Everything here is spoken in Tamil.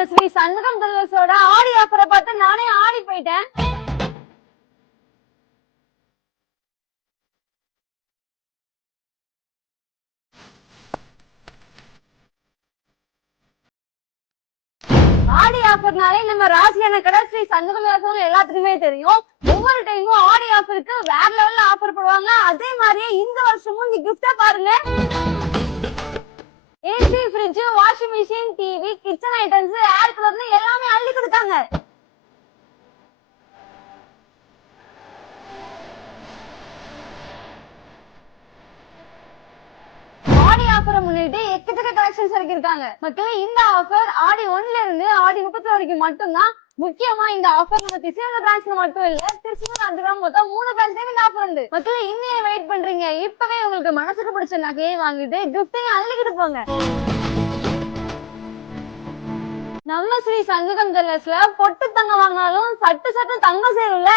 நம்ம ஸ்ரீ சண்முகம் ஜுவல்லர்ஸோட ஆடி ஆஃபரை பார்த்து நானே ஆடி போயிட்டேன். ஆடி ஆஃபர்னாலே நம்ம ராசியான கடை ஸ்ரீ சண்முகம் ஜுவல்லர்ஸ் எல்லாத்துக்குமே தெரியும். ஒவ்வொரு டைமும் ஆடி ஆஃபருக்கு வேற லெவல்ல ஆஃபர் போடுவாங்க. அதே மாதிரியே இந்த வருஷமும் நீ கிஃப்டா பாருங்க. AC, fridge, washing machine, TV, kitchen items, air கூலர்னு எல்லாமே அள்ளி கொடுத்தாங்க. ஆடி ஆஃபரை முன்னிட்டு எக்கச்சக்க கலெக்ஷன்ஸ் இறக்கிருக்காங்க. மக்களே, இந்த ஆஃபர் ஆடி 1ல இருந்து ஆடி 30 வரைக்கும் மட்டும்தான். முக்கியமா இந்த ஆஃபர் நம்ம திருச்சியோட பிரான்ச்ல மட்டும் இல்ல, திருச்சியோட அதுதான் மொத்தம் 3 பிரான்ச்லயும் இந்த ஆஃபர் உண்டு. மக்களே, இன்னும் வெயிட் பண்றீங்க? இப்பவே உங்களுக்கு மனசுக்கு பிடிச்ச நகையை வாங்கிட்டு கிஃப்டையும் அள்ளிக்கிட்டு போங்க. நம்ம ஸ்ரீ சண்முகம் ஜுவல்லர்ஸ்ல பொட்டு தங்கம் வாங்கினாலும் சட்டு சட்டு தங்கம் சேரும்ல.